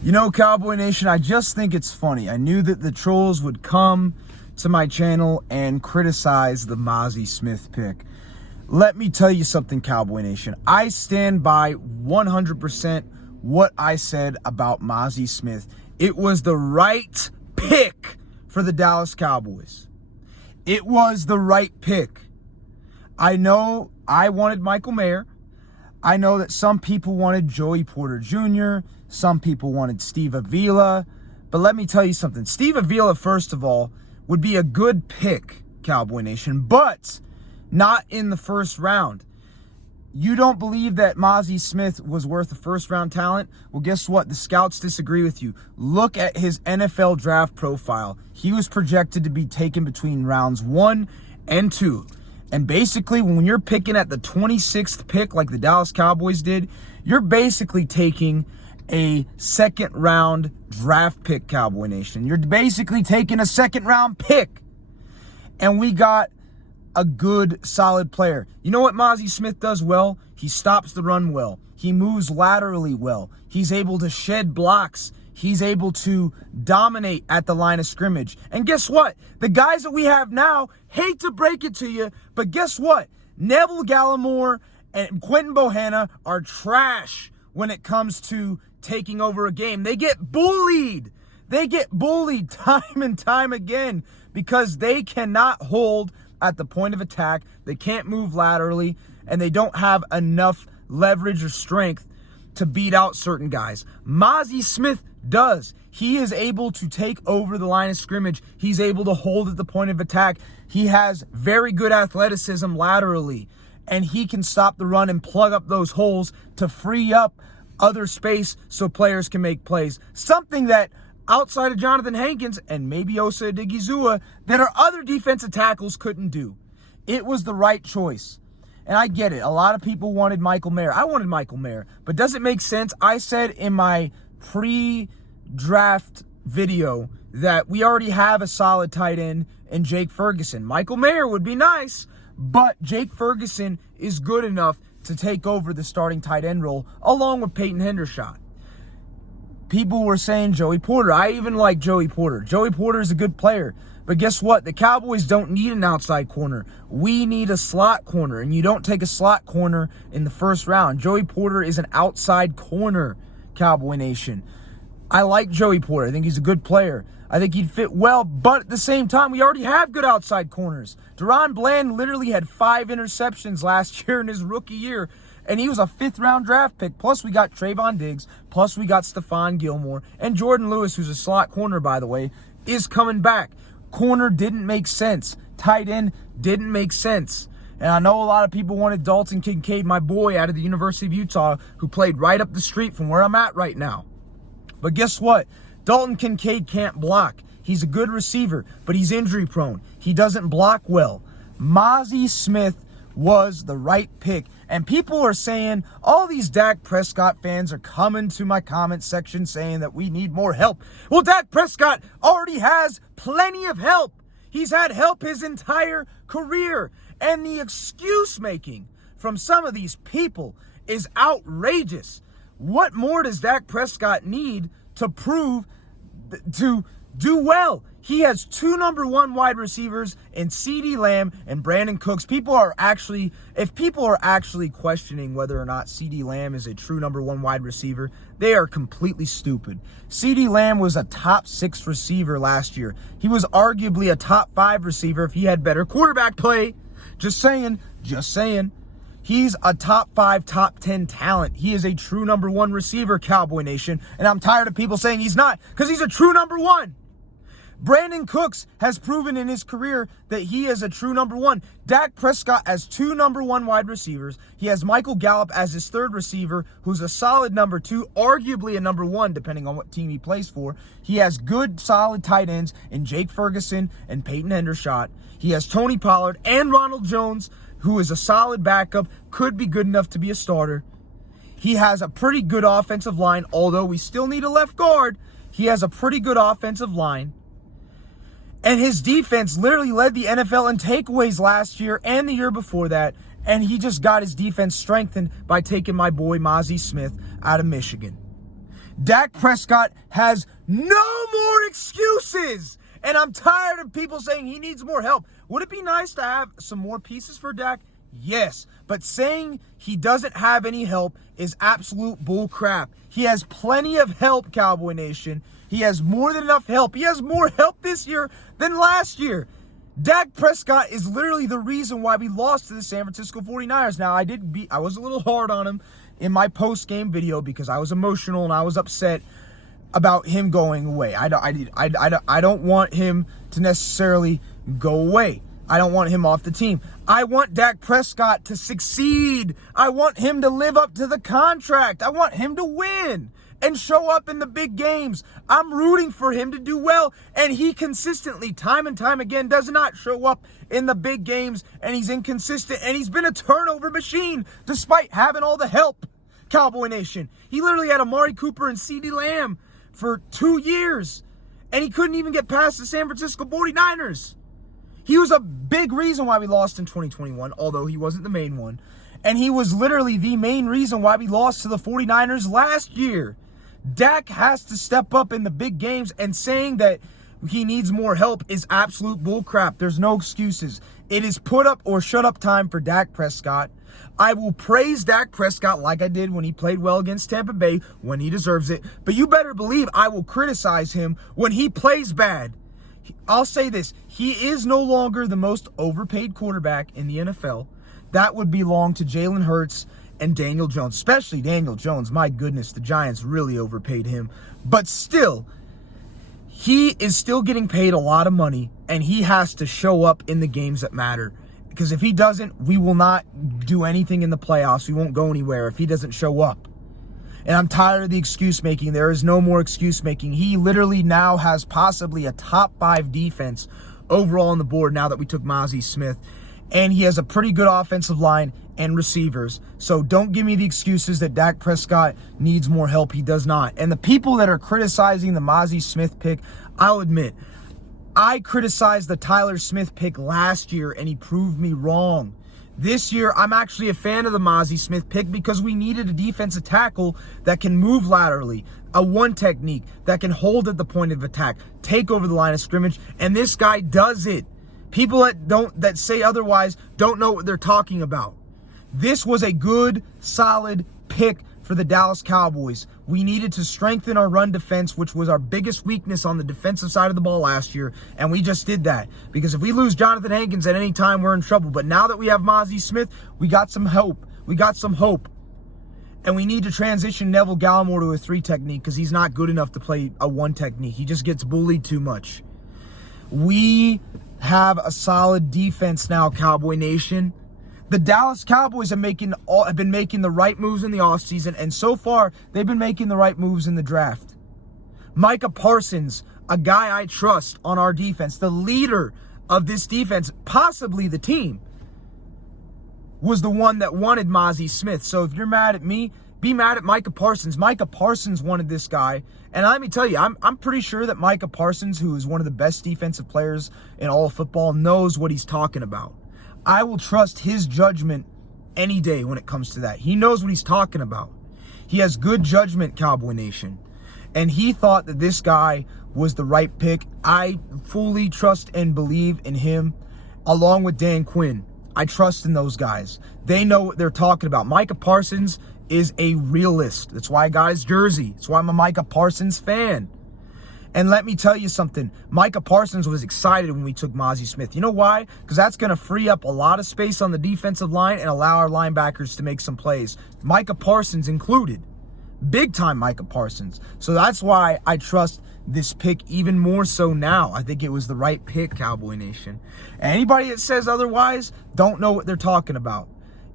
You know, Cowboy Nation, I just think it's funny. I knew that the trolls would come to my channel and criticize the Mazi Smith pick. Let me tell you something, Cowboy Nation. I stand by 100% what I said about Mazi Smith. It was the right pick for the Dallas Cowboys. It was the right pick. I know I wanted Michael Mayer. I know that some people wanted Joey Porter Jr., some people wanted Steve Avila, but let me tell you something. Steve Avila, first of all, would be a good pick, Cowboy Nation, but not in the first round. You don't believe that Mazi Smith was worth a first-round talent? Well, guess what? The scouts disagree with you. Look at his NFL draft profile. He was projected to be taken between rounds 1 and 2. And basically, when you're picking at the 26th pick like the Dallas Cowboys did, you're basically taking a second-round draft pick, Cowboy Nation. You're basically taking a second-round pick. And we got a good, solid player. You know what Mazi Smith does well? He stops the run well. He moves laterally well. He's able to shed blocks. He's able to dominate at the line of scrimmage. And guess what? The guys that we have now, hate to break it to you, but guess what? Neville Gallimore and Quentin Bohanna are trash when it comes to taking over a game. They get bullied. They get bullied time and time again because they cannot hold at the point of attack. They can't move laterally, and they don't have enough leverage or strength to beat out certain guys. Mazi Smith does. He is able to take over the line of scrimmage. He's able to hold at the point of attack. He has very good athleticism laterally, and he can stop the run and plug up those holes to free up other space so players can make plays. Something that outside of Jonathan Hankins and maybe Osa Odigizua, that our other defensive tackles couldn't do. It was the right choice. And I get it. A lot of people wanted Michael Mayer. I wanted Michael Mayer. But does it make sense? I said in my pre-draft video that we already have a solid tight end in Jake Ferguson. Michael Mayer would be nice, but Jake Ferguson is good enough to take over the starting tight end role along with Peyton Hendershot. People were saying Joey Porter. I even like Joey Porter. Joey Porter is a good player. But guess what? The Cowboys don't need an outside corner. We need a slot corner, and you don't take a slot corner in the first round. Joey Porter is an outside corner, Cowboy Nation. I like Joey Porter. I think he's a good player. I think he'd fit well, but at the same time, we already have good outside corners. Deron Bland literally had 5 interceptions last year in his rookie year, and he was a 5th-round draft pick. Plus, we got Trayvon Diggs. Plus, we got Stephon Gilmore. And Jordan Lewis, who's a slot corner, by the way, is coming back. Corner didn't make sense. Tight end didn't make sense. And I know a lot of people wanted Dalton Kincaid, my boy, out of the University of Utah, who played right up the street from where I'm at right now. But guess what? Dalton Kincaid can't block. He's a good receiver, but he's injury prone. He doesn't block well. Mazi Smith was the right pick. And people are saying, all these Dak Prescott fans are coming to my comment section saying that we need more help. Well, Dak Prescott already has plenty of help. He's had help his entire career. And the excuse making from some of these people is outrageous. What more does Dak Prescott need to prove to do well? He has 2 number 1 wide receivers in CeeDee Lamb and Brandon Cooks. If people are actually questioning whether or not CeeDee Lamb is a true number 1 wide receiver, they are completely stupid. CeeDee Lamb was a top 6 receiver last year. He was arguably a top 5 receiver if he had better quarterback play. Just saying. He's a top 5, top 10 talent. He is a true number 1 receiver, Cowboy Nation. And I'm tired of people saying he's not, because he's a true number 1. Brandon Cooks has proven in his career that he is a true number 1. Dak Prescott has 2 number 1 wide receivers. He has Michael Gallup as his 3rd receiver, who's a solid number 2, arguably a number 1, depending on what team he plays for. He has good, solid tight ends in Jake Ferguson and Peyton Hendershot. He has Tony Pollard and Ronald Jones, who is a solid backup, could be good enough to be a starter. He has a pretty good offensive line, although we still need a left guard. He has a pretty good offensive line. And his defense literally led the NFL in takeaways last year and the year before that. And he just got his defense strengthened by taking my boy Mazi Smith out of Michigan. Dak Prescott has no more excuses. And I'm tired of people saying he needs more help. Would it be nice to have some more pieces for Dak? Yes. But saying he doesn't have any help is absolute bull crap. He has plenty of help, Cowboy Nation. He has more than enough help. He has more help this year than last year. Dak Prescott is literally the reason why we lost to the San Francisco 49ers. Now, I was a little hard on him in my post-game video because I was emotional and I was upset about him going away. I don't want him to necessarily go away. I don't want him off the team. I want Dak Prescott to succeed. I want him to live up to the contract. I want him to win and show up in the big games. I'm rooting for him to do well, and he consistently, time and time again, does not show up in the big games, and he's inconsistent, and he's been a turnover machine despite having all the help, Cowboy Nation. He literally had Amari Cooper and CeeDee Lamb for 2 years, and he couldn't even get past the San Francisco 49ers. He was a big reason why we lost in 2021, although he wasn't the main one. And he was literally the main reason why we lost to the 49ers last year. Dak has to step up in the big games, and saying that he needs more help is absolute bullcrap. There's no excuses. It is put up or shut up time for Dak Prescott. I will praise Dak Prescott like I did when he played well against Tampa Bay, when he deserves it. But you better believe I will criticize him when he plays bad. I'll say this. He is no longer the most overpaid quarterback in the NFL. That would belong to Jalen Hurts and Daniel Jones, especially Daniel Jones. My goodness, the Giants really overpaid him. But still, he is still getting paid a lot of money, and he has to show up in the games that matter. Because if he doesn't, we will not do anything in the playoffs. We won't go anywhere if he doesn't show up. And I'm tired of the excuse making. There is no more excuse making. He literally now has possibly a top 5 defense overall on the board now that we took Mazi Smith. And he has a pretty good offensive line and receivers. So don't give me the excuses that Dak Prescott needs more help. He does not. And the people that are criticizing the Mazi Smith pick, I'll admit, I criticized the Tyler Smith pick last year, and he proved me wrong. This year, I'm actually a fan of the Mazi Smith pick because we needed a defensive tackle that can move laterally, a one technique that can hold at the point of attack, take over the line of scrimmage, and this guy does it. People that say otherwise don't know what they're talking about. This was a good, solid pick for the Dallas Cowboys. We needed to strengthen our run defense, which was our biggest weakness on the defensive side of the ball last year, and we just did that. Because if we lose Jonathan Hankins at any time, we're in trouble. But now that we have Mazi Smith, we got some hope. And we need to transition Neville Gallimore to a 3 technique because he's not good enough to play a 1 technique. He just gets bullied too much. We have a solid defense now, Cowboy Nation. The Dallas Cowboys have been making the right moves in the offseason, and so far, they've been making the right moves in the draft. Micah Parsons, a guy I trust on our defense, the leader of this defense, possibly the team, was the one that wanted Mazi Smith. So if you're mad at me, be mad at Micah Parsons. Micah Parsons wanted this guy. And let me tell you, I'm pretty sure that Micah Parsons, who is one of the best defensive players in all of football, knows what he's talking about. I will trust his judgment any day when it comes to that. He knows what he's talking about. He has good judgment, Cowboy Nation. And he thought that this guy was the right pick. I fully trust and believe in him, along with Dan Quinn. I trust in those guys. They know what they're talking about. Micah Parsons is a realist. That's why I got his jersey. That's why I'm a Micah Parsons fan. And let me tell you something. Micah Parsons was excited when we took Mazi Smith. You know why? Because that's going to free up a lot of space on the defensive line and allow our linebackers to make some plays. Micah Parsons included. Big time Micah Parsons. So that's why I trust this pick even more so now. I think it was the right pick, Cowboy Nation. And anybody that says otherwise don't know what they're talking about.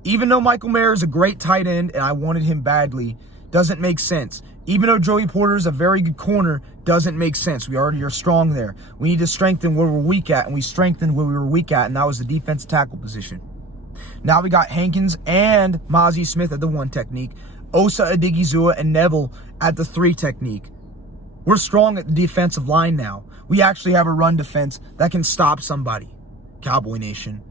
Even though Michael Mayer is a great tight end and I wanted him badly, doesn't make sense. Even though Joey Porter is a very good corner, doesn't make sense. We already are strong there. We need to strengthen where we're weak at, and we strengthened where we were weak at, and that was the defensive tackle position. Now we got Hankins and Mazi Smith at the 1 technique, Osa Odigizua and Neville at the 3 technique. We're strong at the defensive line now. We actually have a run defense that can stop somebody, Cowboy Nation.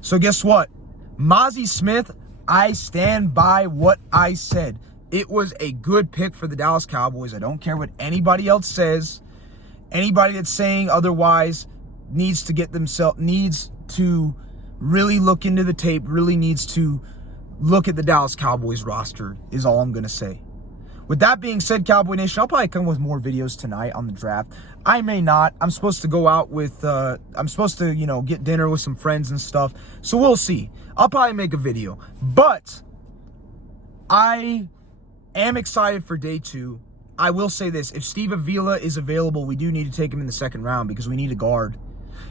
So guess what? Mazi Smith, I stand by what I said. It was a good pick for the Dallas Cowboys. I don't care what anybody else says. Anybody that's saying otherwise needs to really look into the tape, really needs to look at the Dallas Cowboys roster, is all I'm going to say. With that being said, Cowboy Nation, I'll probably come with more videos tonight on the draft. I may not. I'm supposed to go out with, get dinner with some friends and stuff. So we'll see. I'll probably make a video. But I am excited for day 2. I will say this. If Steve Avila is available, we do need to take him in the 2nd round because we need a guard.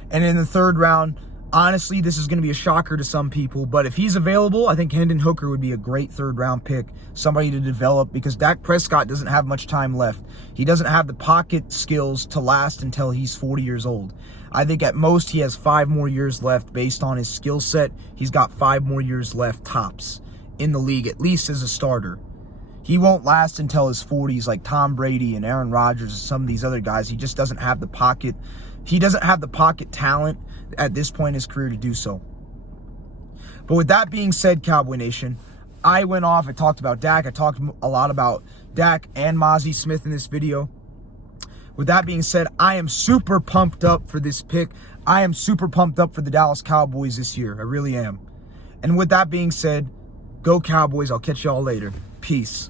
And in the 3rd round, honestly, this is going to be a shocker to some people, but if he's available, I think Hendon Hooker would be a great 3rd round pick, somebody to develop, because Dak Prescott doesn't have much time left. He doesn't have the pocket skills to last until he's 40 years old. I think at most he has 5 more years left based on his skill set. He's got 5 more years left tops in the league, at least as a starter. He won't last until his 40s like Tom Brady and Aaron Rodgers and some of these other guys. He just doesn't have the pocket. He doesn't have the pocket talent at this point in his career to do so. But with that being said, Cowboy Nation, I went off. I talked about Dak. I talked a lot about Dak and Mazi Smith in this video. With that being said, I am super pumped up for this pick. I am super pumped up for the Dallas Cowboys this year. I really am. And with that being said, go Cowboys. I'll catch y'all later. Peace.